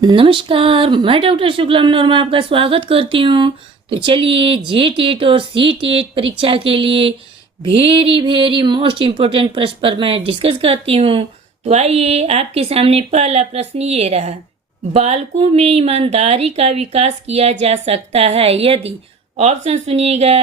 नमस्कार, मैं डॉक्टर शुक्ला मनोहर में आपका स्वागत करती हूँ। तो चलिए JTET और CTET परीक्षा के लिए वेरी मोस्ट इम्पोर्टेंट प्रश्न पर मैं डिस्कस करती हूँ। तो आइए, आपके सामने पहला प्रश्न ये रहा। बालकों में ईमानदारी का विकास किया जा सकता है यदि, ऑप्शन सुनिएगा।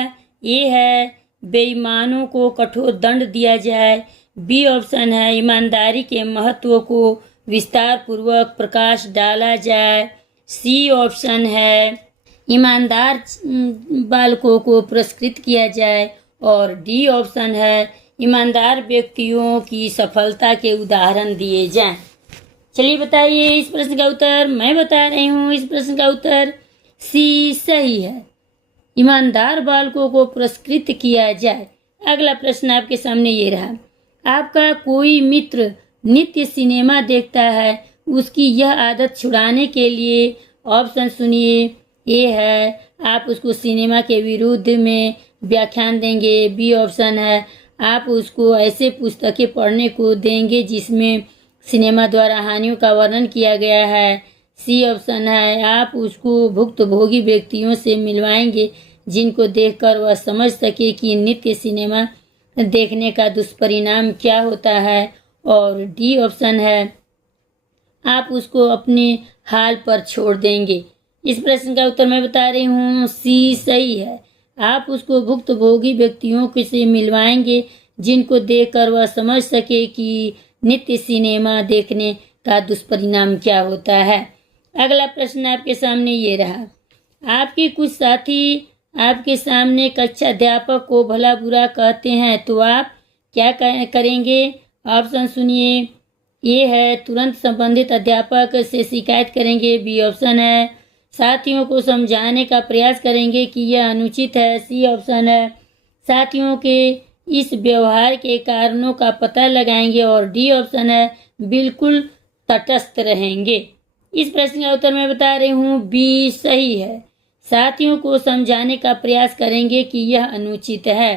ए है बेईमानों को कठोर दंड दिया जाए। बी ऑप्शन है ईमानदारी के महत्व को विस्तार पूर्वक प्रकाश डाला जाए। सी ऑप्शन है ईमानदार बालकों को पुरस्कृत किया जाए। और डी ऑप्शन है ईमानदार व्यक्तियों की सफलता के उदाहरण दिए जाएं। चलिए बताइए इस प्रश्न का उत्तर। मैं बता रही हूँ इस प्रश्न का उत्तर सी सही है, ईमानदार बालकों को पुरस्कृत किया जाए। अगला प्रश्न आपके सामने ये रहा। आपका कोई मित्र नित्य सिनेमा देखता है, उसकी यह आदत छुड़ाने के लिए, ऑप्शन सुनिए। ए है आप उसको सिनेमा के विरुद्ध में व्याख्यान देंगे। बी ऑप्शन है आप उसको ऐसे पुस्तकें पढ़ने को देंगे जिसमें सिनेमा द्वारा हानियों का वर्णन किया गया है। सी ऑप्शन है आप उसको भुक्तभोगी व्यक्तियों से मिलवाएंगे जिनको देखकर वह समझ सके कि नित्य सिनेमा देखने का दुष्परिणाम क्या होता है। और डी ऑप्शन है आप उसको अपने हाल पर छोड़ देंगे। इस प्रश्न का उत्तर मैं बता रही हूँ सी सही है, आप उसको भुक्तभोगी व्यक्तियों से मिलवाएंगे जिनको देखकर वह समझ सके कि नित्य सिनेमा देखने का दुष्परिणाम क्या होता है। अगला प्रश्न आपके सामने ये रहा। आपके कुछ साथी आपके सामने कक्षा अध्यापक को भला बुरा कहते हैं तो आप क्या करेंगे। ऑप्शन सुनिए। ए है तुरंत संबंधित अध्यापक से शिकायत करेंगे। बी ऑप्शन है साथियों को समझाने का प्रयास करेंगे कि यह अनुचित है। सी ऑप्शन है साथियों के इस व्यवहार के कारणों का पता लगाएंगे। और डी ऑप्शन है बिल्कुल तटस्थ रहेंगे। इस प्रश्न का उत्तर मैं बता रही हूँ बी सही है, साथियों को समझाने का प्रयास करेंगे कि यह अनुचित है।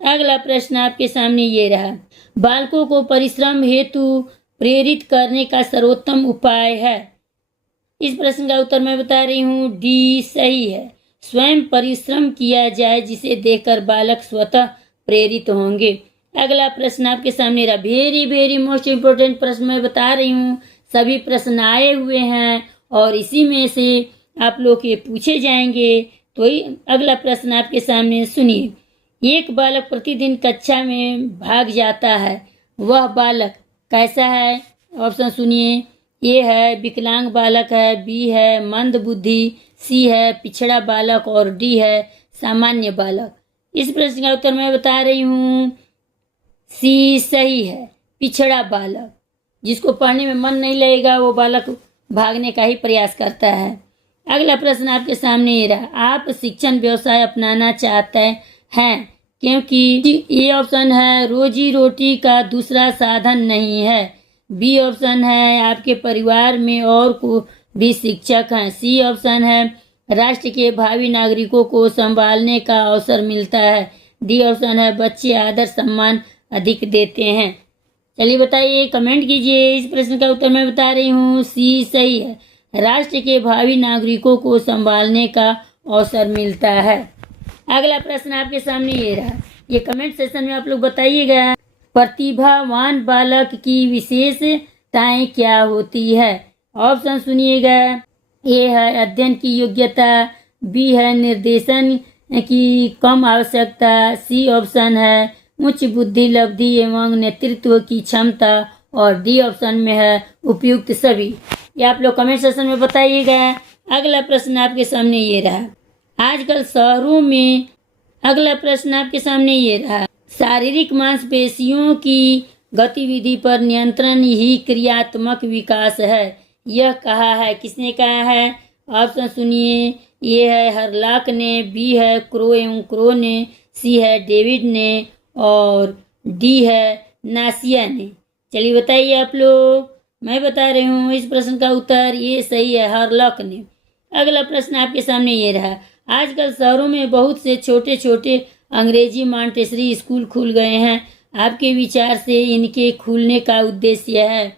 अगला प्रश्न आपके सामने ये रहा। बालकों को परिश्रम हेतु प्रेरित करने का सर्वोत्तम उपाय है। इस प्रश्न का उत्तर मैं बता रही हूँ डी सही है, स्वयं परिश्रम किया जाए जिसे देखकर बालक स्वतः प्रेरित होंगे। अगला प्रश्न आपके सामने रहा। वेरी मोस्ट इम्पोर्टेंट प्रश्न मैं बता रही हूँ। सभी प्रश्न आए हुए हैं और इसी में से आप लोग के पूछे जाएंगे। तो अगला प्रश्न आपके सामने सुनिए। एक बालक प्रतिदिन कक्षा में भाग जाता है, वह बालक कैसा है। ऑप्शन सुनिए। ए है विकलांग बालक है। बी है मंद बुद्धि। सी है पिछड़ा बालक। और डी है सामान्य बालक। इस प्रश्न का उत्तर मैं बता रही हूँ सी सही है, पिछड़ा बालक। जिसको पढ़ने में मन नहीं लगेगा वो बालक भागने का ही प्रयास करता है। अगला प्रश्न आपके सामने ये रहा। आप शिक्षण व्यवसाय अपनाना चाहते हैं क्योंकि ए ऑप्शन है रोजी रोटी का दूसरा साधन नहीं है। बी ऑप्शन है आपके परिवार में और को भी शिक्षक हैं। सी ऑप्शन है राष्ट्र के भावी नागरिकों को संभालने का अवसर मिलता है। डी ऑप्शन है बच्चे आदर सम्मान अधिक देते हैं। चलिए बताइए, कमेंट कीजिए। इस प्रश्न का उत्तर मैं बता रही हूँ सी सही है, राष्ट्र के भावी नागरिकों को संभालने का अवसर मिलता है। अगला प्रश्न आपके सामने ये रहा। ये कमेंट सेशन में आप लोग बताइएगा। प्रतिभावान बालक की विशेषताएं क्या होती है। ऑप्शन सुनिएगा। ए है अध्ययन की योग्यता। बी है निर्देशन की कम आवश्यकता। सी ऑप्शन है उच्च बुद्धि लब्धि एवं नेतृत्व की क्षमता। और डी ऑप्शन में है उपयुक्त सभी। ये आप लोग कमेंट सेशन में बताइएगा। अगला प्रश्न आपके सामने ये रहा। आजकल शहरों में, अगला प्रश्न आपके सामने ये रहा। शारीरिक मांसपेशियों की गतिविधि पर नियंत्रण ही क्रियात्मक विकास है। यह कहा है, किसने कहा है। ऑप्शन सुनिए। ये है हरलॉक ने। बी है क्रो ने। सी है डेविड ने। और डी है नासिया ने। चलिए बताइए आप लोग। मैं बता रही हूँ इस प्रश्न का उत्तर ये सही है, हरलॉक ने। अगला प्रश्न आपके सामने ये रहा। आजकल शहरों में बहुत से छोटे छोटे अंग्रेजी मॉन्टेसरी स्कूल खुल गए हैं। आपके विचार से इनके खुलने का उद्देश्य है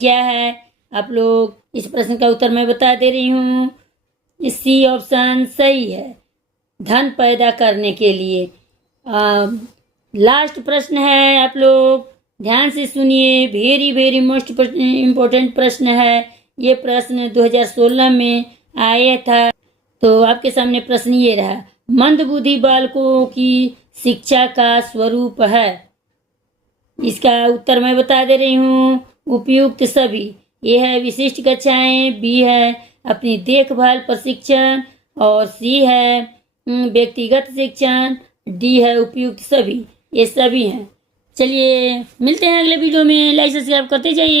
क्या है। आप लोग इस प्रश्न का उत्तर मैं बता दे रही हूँ, सी ऑप्शन सही है, धन पैदा करने के लिए। लास्ट प्रश्न है, आप लोग ध्यान से सुनिए, वेरी वेरी मोस्ट इम्पोर्टेंट प्रश्न है। ये प्रश्न 2016 में आया था। तो आपके सामने प्रश्न ये रहा, मंदबुद्धि बालकों की शिक्षा का स्वरूप है। इसका उत्तर मैं बता दे रही हूँ, उपयुक्त सभी। ये है विशिष्ट कक्षाएं, बी है अपनी देखभाल प्रशिक्षण, और सी है व्यक्तिगत शिक्षण, डी है उपयुक्त सभी। ये सभी हैं। चलिए मिलते हैं अगले वीडियो में, लाइक सब्सक्राइब करते जाइएगा।